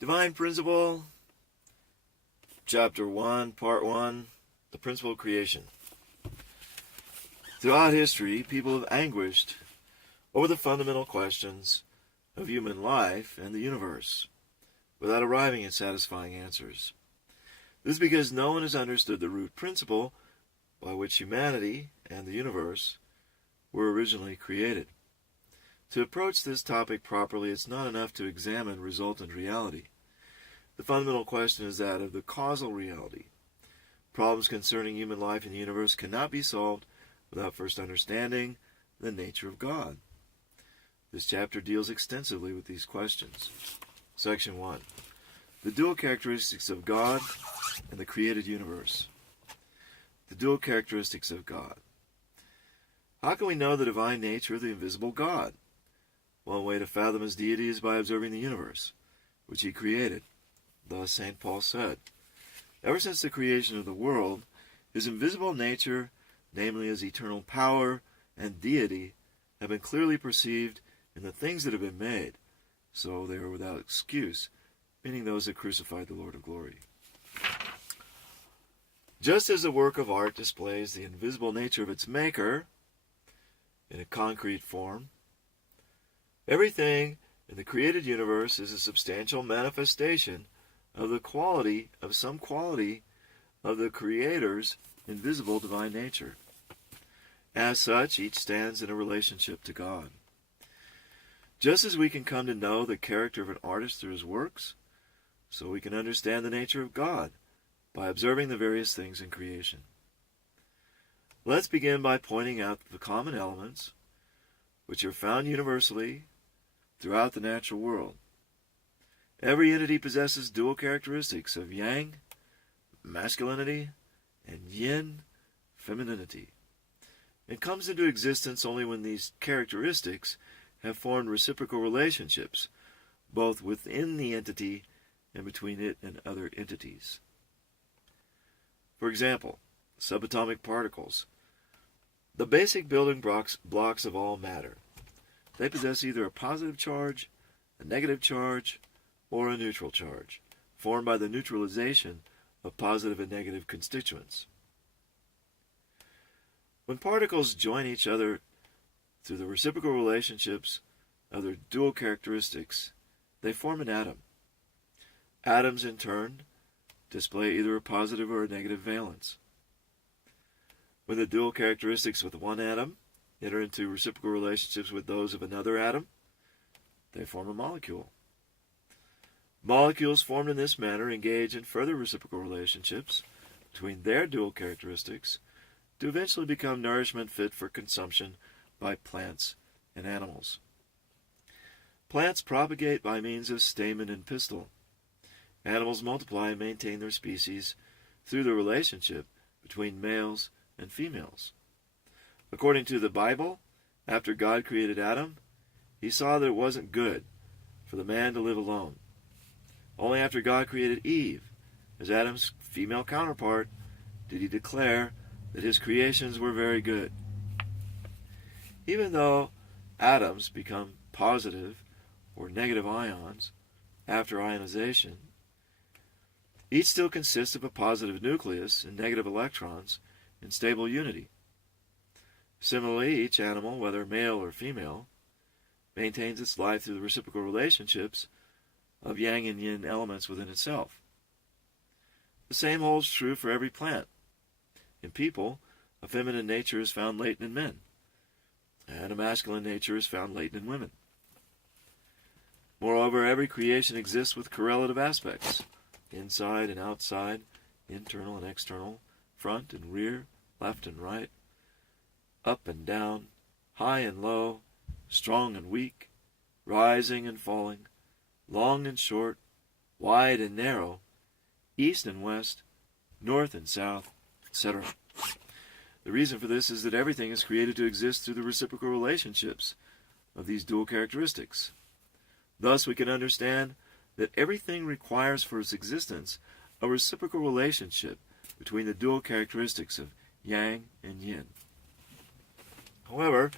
Divine Principle, Chapter 1, Part 1, The Principle of Creation. Throughout history, people have anguished over the fundamental questions of human life and the universe, without arriving at satisfying answers. This is because no one has understood the root principle by which humanity and the universe were originally created. To approach this topic properly, it's not enough to examine resultant reality. The fundamental question is that of the causal reality. Problems concerning human life in the universe cannot be solved without first understanding the nature of God. This chapter deals extensively with these questions. Section 1. The dual characteristics of God and the created universe. The dual characteristics of God. How can we know the divine nature of the invisible God? One way to fathom his deity is by observing the universe, which he created. Thus St. Paul said, ever since the creation of the world, his invisible nature, namely his eternal power and deity, have been clearly perceived in the things that have been made, so they are without excuse, meaning those that crucified the Lord of glory. Just as a work of art displays the invisible nature of its maker in a concrete form, everything in the created universe is a substantial manifestation of the quality of some quality of the Creator's invisible divine nature. As such, each stands in a relationship to God. Just as we can come to know the character of an artist through his works, so we can understand the nature of God by observing the various things in creation. Let's begin by pointing out the common elements which are found universally throughout the natural world. Every entity possesses dual characteristics of yang, masculinity, and yin, femininity. It comes into existence only when these characteristics have formed reciprocal relationships, both within the entity and between it and other entities. For example, subatomic particles, the basic building blocks of all matter. They possess either a positive charge, a negative charge, or a neutral charge, formed by the neutralization of positive and negative constituents. When particles join each other through the reciprocal relationships of their dual characteristics, they form an atom. Atoms, in turn, display either a positive or a negative valence. When the dual characteristics with one atom enter into reciprocal relationships with those of another atom, they form a molecule. Molecules formed in this manner engage in further reciprocal relationships between their dual characteristics to eventually become nourishment fit for consumption by plants and animals. Plants propagate by means of stamen and pistil. Animals multiply and maintain their species through the relationship between males and females. According to the Bible, after God created Adam, he saw that it wasn't good for the man to live alone. Only after God created Eve, as Adam's female counterpart, did he declare that his creations were very good. Even though atoms become positive or negative ions after ionization, each still consists of a positive nucleus and negative electrons in stable unity. Similarly, each animal, whether male or female, maintains its life through the reciprocal relationships of yang and yin elements within itself. The same holds true for every plant. In people, a feminine nature is found latent in men, and a masculine nature is found latent in women. Moreover, every creation exists with correlative aspects, inside and outside, internal and external, front and rear, left and right, up and down, high and low, strong and weak, rising and falling, long and short, wide and narrow, east and west, north and south, etc. The reason for this is that everything is created to exist through the reciprocal relationships of these dual characteristics. Thus we can understand that everything requires for its existence a reciprocal relationship between the dual characteristics of yang and yin. However,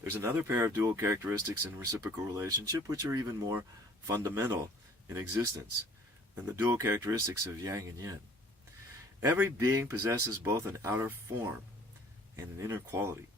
there's another pair of dual characteristics in reciprocal relationship which are even more fundamental in existence than the dual characteristics of yang and yin. Every being possesses both an outer form and an inner quality.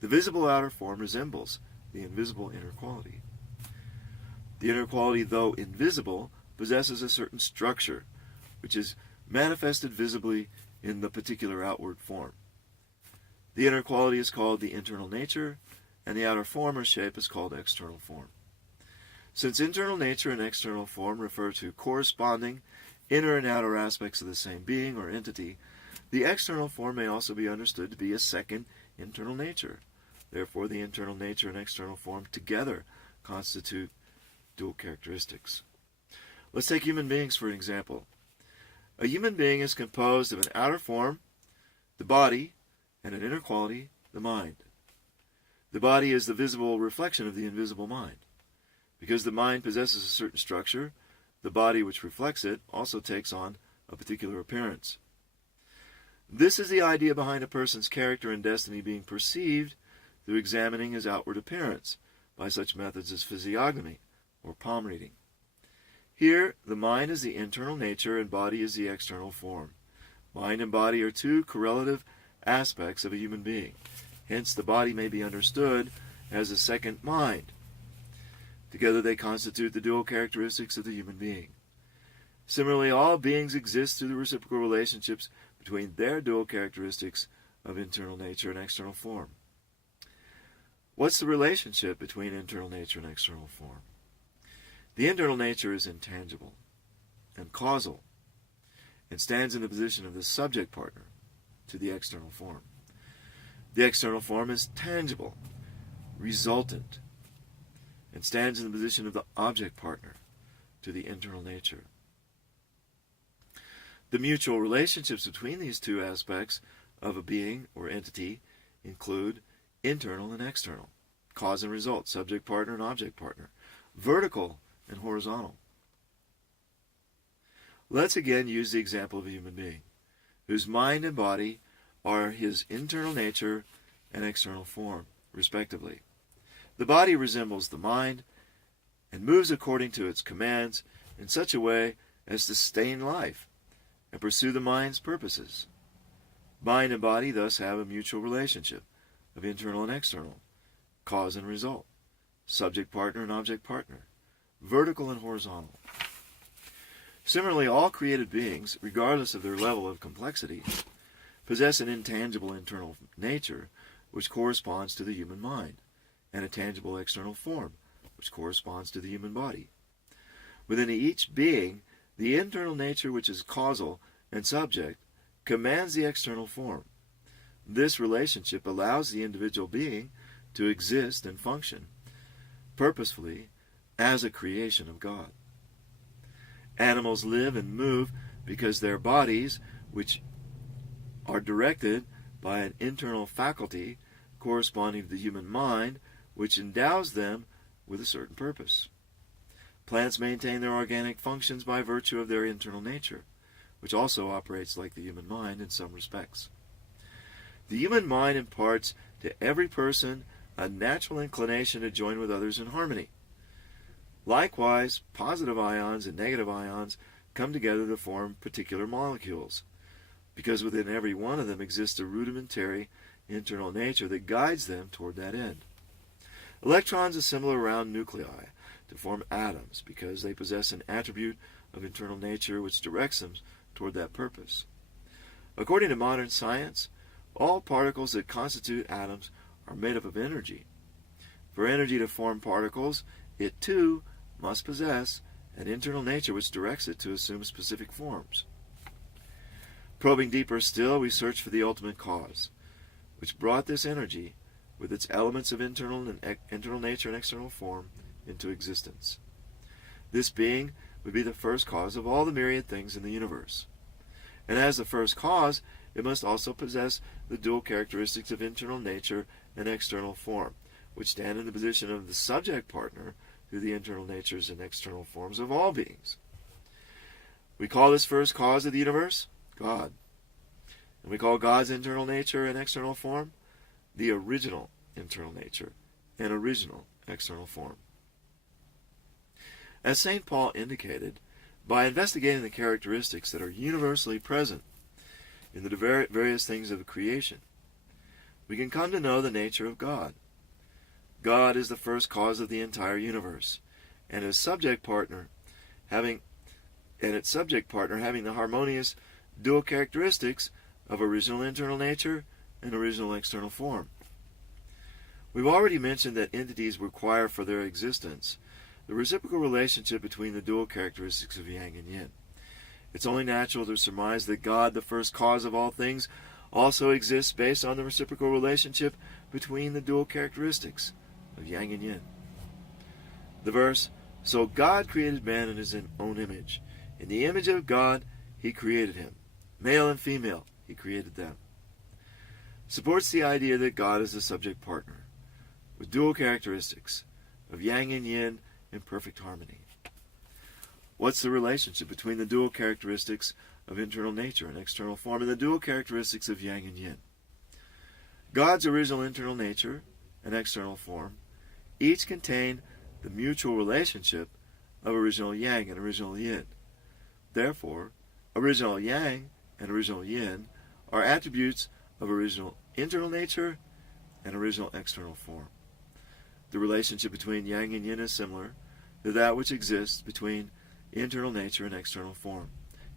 The visible outer form resembles the invisible inner quality. The inner quality, though invisible, possesses a certain structure, which is manifested visibly in the particular outward form. The inner quality is called the internal nature, and the outer form or shape is called external form. Since internal nature and external form refer to corresponding inner and outer aspects of the same being or entity, the external form may also be understood to be a second internal nature. Therefore, the internal nature and external form together constitute dual characteristics. Let's take human beings for an example. A human being is composed of an outer form, the body, and an inner quality, the mind. The body is the visible reflection of the invisible mind. Because the mind possesses a certain structure, the body which reflects it also takes on a particular appearance. This is the idea behind a person's character and destiny being perceived through examining his outward appearance by such methods as physiognomy or palm reading. Here, the mind is the internal nature and body is the external form. Mind and body are two correlative aspects of a human being. Hence, the body may be understood as a second mind. Together they constitute the dual characteristics of the human being. Similarly, all beings exist through the reciprocal relationships between their dual characteristics of internal nature and external form. What's the relationship between internal nature and external form? The internal nature is intangible and causal and stands in the position of the subject partner to the external form. The external form is tangible, resultant, and stands in the position of the object partner to the internal nature. The mutual relationships between these two aspects of a being or entity include internal and external, cause and result, subject partner and object partner, vertical and horizontal. Let's again use the example of a human being, whose mind and body are his internal nature and external form, respectively. The body resembles the mind and moves according to its commands in such a way as to sustain life and pursue the mind's purposes. Mind and body thus have a mutual relationship of internal and external, cause and result, subject partner and object partner, vertical and horizontal. Similarly, all created beings, regardless of their level of complexity, possess an intangible internal nature which corresponds to the human mind, and a tangible external form which corresponds to the human body. Within each being, the internal nature which is causal and subject commands the external form. This relationship allows the individual being to exist and function purposefully as a creation of God. Animals live and move because their bodies, which are directed by an internal faculty corresponding to the human mind, which endows them with a certain purpose. Plants maintain their organic functions by virtue of their internal nature, which also operates like the human mind in some respects. The human mind imparts to every person a natural inclination to join with others in harmony. Likewise, positive ions and negative ions come together to form particular molecules, because within every one of them exists a rudimentary internal nature that guides them toward that end. Electrons assemble around nuclei to form atoms because they possess an attribute of internal nature which directs them toward that purpose. According to modern science, all particles that constitute atoms are made up of energy. For energy to form particles, it too must possess an internal nature which directs it to assume specific forms. Probing deeper still, we search for the ultimate cause, which brought this energy, with its elements of internal nature and external form, into existence. This being would be the first cause of all the myriad things in the universe. And as the first cause, it must also possess the dual characteristics of internal nature and external form, which stand in the position of the subject partner through the internal natures and external forms of all beings. We call this first cause of the universe God. And we call God's internal nature and external form the original internal nature and original external form. As St. Paul indicated, by investigating the characteristics that are universally present in the various things of creation, we can come to know the nature of God. God is the first cause of the entire universe, and its subject partner having the harmonious dual characteristics of original internal nature and original external form. We've already mentioned that entities require for their existence the reciprocal relationship between the dual characteristics of yang and yin. It's only natural to surmise that God, the first cause of all things, also exists based on the reciprocal relationship between the dual characteristics of yang and yin. The verse, "So God created man in his own image. In the image of God he created him. Male and female he created them," supports the idea that God is the subject partner, with dual characteristics of yang and yin in perfect harmony. What's the relationship between the dual characteristics of internal nature and external form and the dual characteristics of yang and yin? God's original internal nature and external form each contain the mutual relationship of original yang and original yin. Therefore, original yang and original yin are attributes of original internal nature and original external form. The relationship between yang and yin is similar to that which exists between internal nature and external form.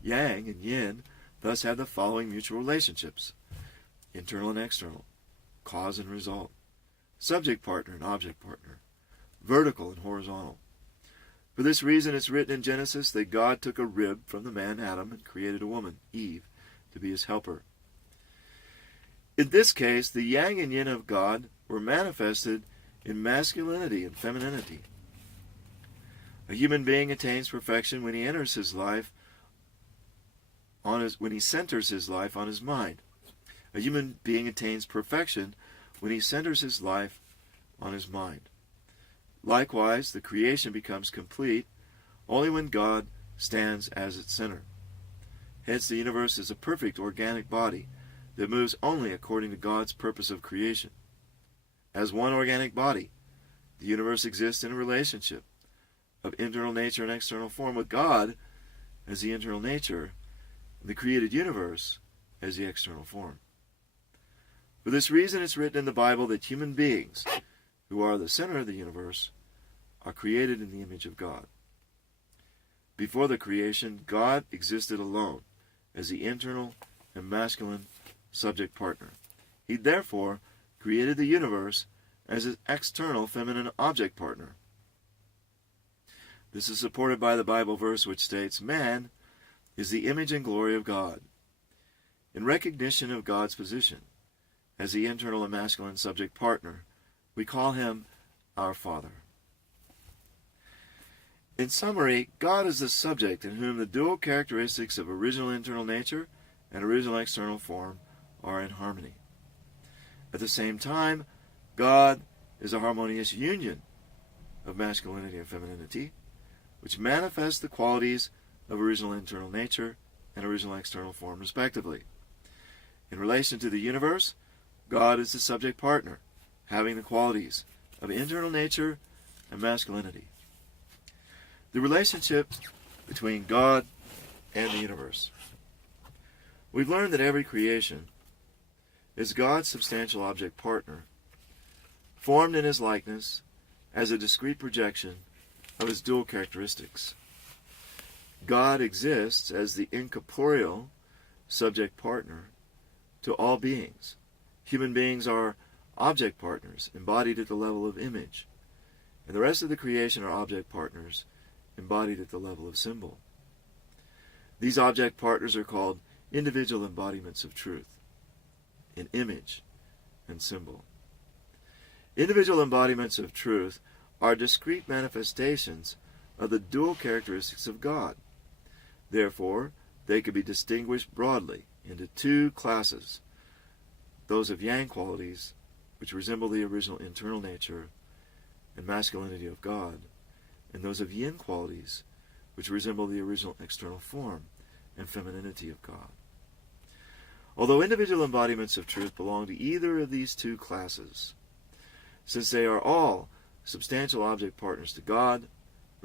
Yang and yin thus have the following mutual relationships: internal and external, cause and result, subject partner and object partner, vertical and horizontal. For this reason it's written in Genesis that God took a rib from the man Adam and created a woman, Eve, to be his helper. In this case, the yang and yin of God were manifested in masculinity and femininity. A human being attains perfection when he enters his life when he centers his life on his mind. A human being attains perfection when he centers his life on his mind. Likewise, the creation becomes complete only when God stands as its center. Hence, the universe is a perfect organic body that moves only according to God's purpose of creation. As one organic body, the universe exists in a relationship of internal nature and external form, with God as the internal nature and the created universe as the external form. For this reason, it's written in the Bible that human beings, who are the center of the universe, are created in the image of God. Before the creation, God existed alone as the internal and masculine subject partner. He therefore created the universe as his external feminine object partner. This is supported by the Bible verse which states, "Man is the image and glory of God." In recognition of God's position as the internal and masculine subject partner, we call him our Father. In summary, God is the subject in whom the dual characteristics of original internal nature and original external form are in harmony. At the same time, God is a harmonious union of masculinity and femininity, which manifests the qualities of original internal nature and original external form, respectively. In relation to the universe, God is the subject partner, having the qualities of internal nature and masculinity. The relationship between God and the universe. We've learned that every creation is God's substantial object partner, formed in his likeness as a discrete projection of his dual characteristics. God exists as the incorporeal subject partner to all beings. Human beings are object partners, embodied at the level of image, and the rest of the creation are object partners, embodied at the level of symbol. These object partners are called individual embodiments of truth, in image and symbol. Individual embodiments of truth are discrete manifestations of the dual characteristics of God. Therefore, they can be distinguished broadly into two classes: those of yang qualities, which resemble the original internal nature and masculinity of God, and those of yin qualities, which resemble the original external form and femininity of God. Although individual embodiments of truth belong to either of these two classes, since they are all substantial object partners to God,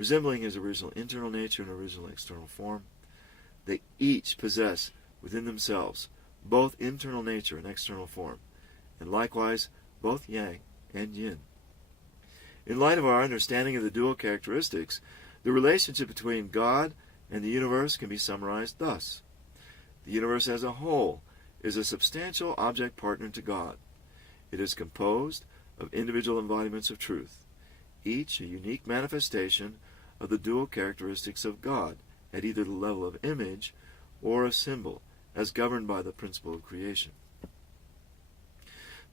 resembling his original internal nature and original external form. They each possess within themselves both internal nature and external form, and likewise both yang and yin. In light of our understanding of the dual characteristics, the relationship between God and the universe can be summarized thus. The universe as a whole is a substantial object partner to God. It is composed of individual embodiments of truth, each a unique manifestation of the dual characteristics of God at either the level of image or of symbol, as governed by the principle of creation.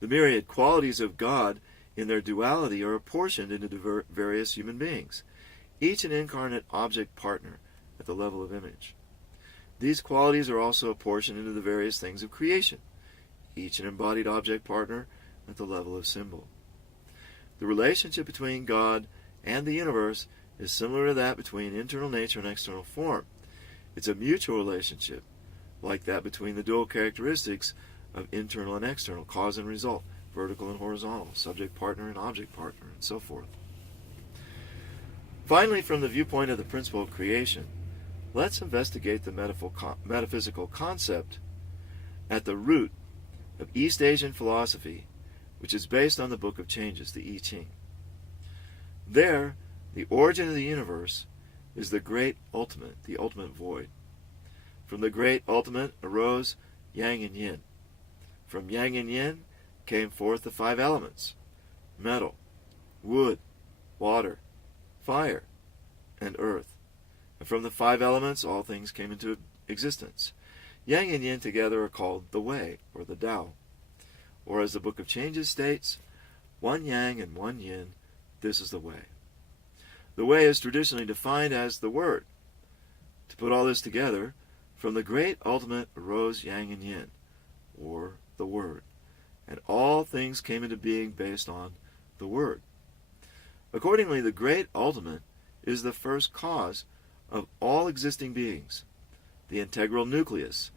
The myriad qualities of God in their duality are apportioned into various human beings, each an incarnate object partner at the level of image. These qualities are also apportioned into the various things of creation, each an embodied object partner at the level of symbol. The relationship between God and the universe is similar to that between internal nature and external form. It's a mutual relationship, like that between the dual characteristics of internal and external, cause and result, vertical and horizontal, subject partner and object partner, and so forth. Finally, from the viewpoint of the principle of creation, let's investigate the metaphysical concept at the root of East Asian philosophy, which is based on the Book of Changes, the I Ching. There, the origin of the universe is the great ultimate, the ultimate void. From the great ultimate arose yang and yin. From yang and yin came forth the five elements: metal, wood, water, fire, and earth. And from the five elements all things came into existence. Yang and yin together are called the Way, or the Tao. Or as the Book of Changes states, one yang and one yin, this is the Way. The Way is traditionally defined as the Word. To put all this together, from the great ultimate arose yang and yin, or the Word, and all things came into being based on the Word. Accordingly, the great ultimate is the first cause of all existing beings, the integral nucleus,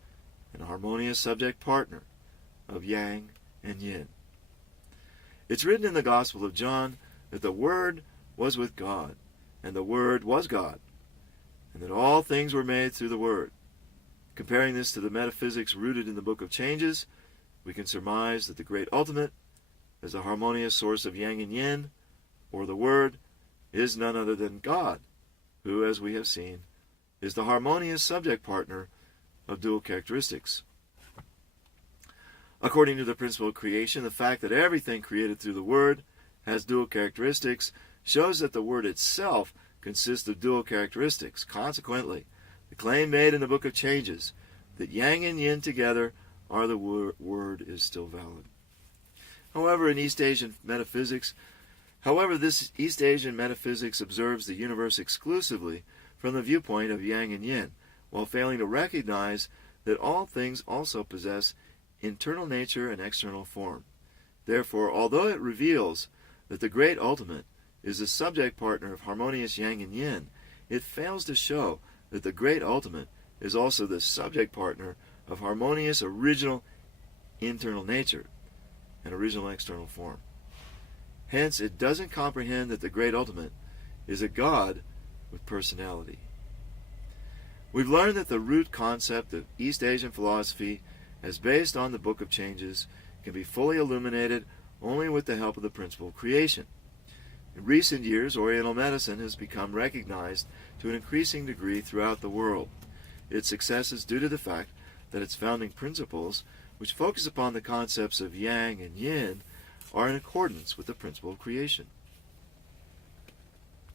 and harmonious subject partner of yang and yin. It's written in the Gospel of John that the Word was with God, and the Word was God, and that all things were made through the Word. Comparing this to the metaphysics rooted in the Book of Changes, we can surmise that the great ultimate, as the harmonious source of yang and yin, or the Word, is none other than God, who, as we have seen, is the harmonious subject partner of dual characteristics. According to the principle of creation, the fact that everything created through the Word has dual characteristics shows that the Word itself consists of dual characteristics. Consequently, the claim made in the Book of Changes that yang and yin together are the Word is still valid. However, this East Asian metaphysics observes the universe exclusively from the viewpoint of yang and yin, while failing to recognize that all things also possess internal nature and external form. Therefore, although it reveals that the great ultimate is the subject partner of harmonious yang and yin, it fails to show that the great ultimate is also the subject partner of harmonious original internal nature and original external form. Hence, it doesn't comprehend that the great ultimate is a God with personality. We've learned that the root concept of East Asian philosophy, as based on the Book of Changes, can be fully illuminated only with the help of the principle of creation. In recent years, Oriental medicine has become recognized to an increasing degree throughout the world. Its success is due to the fact that its founding principles, which focus upon the concepts of yang and yin, are in accordance with the principle of creation.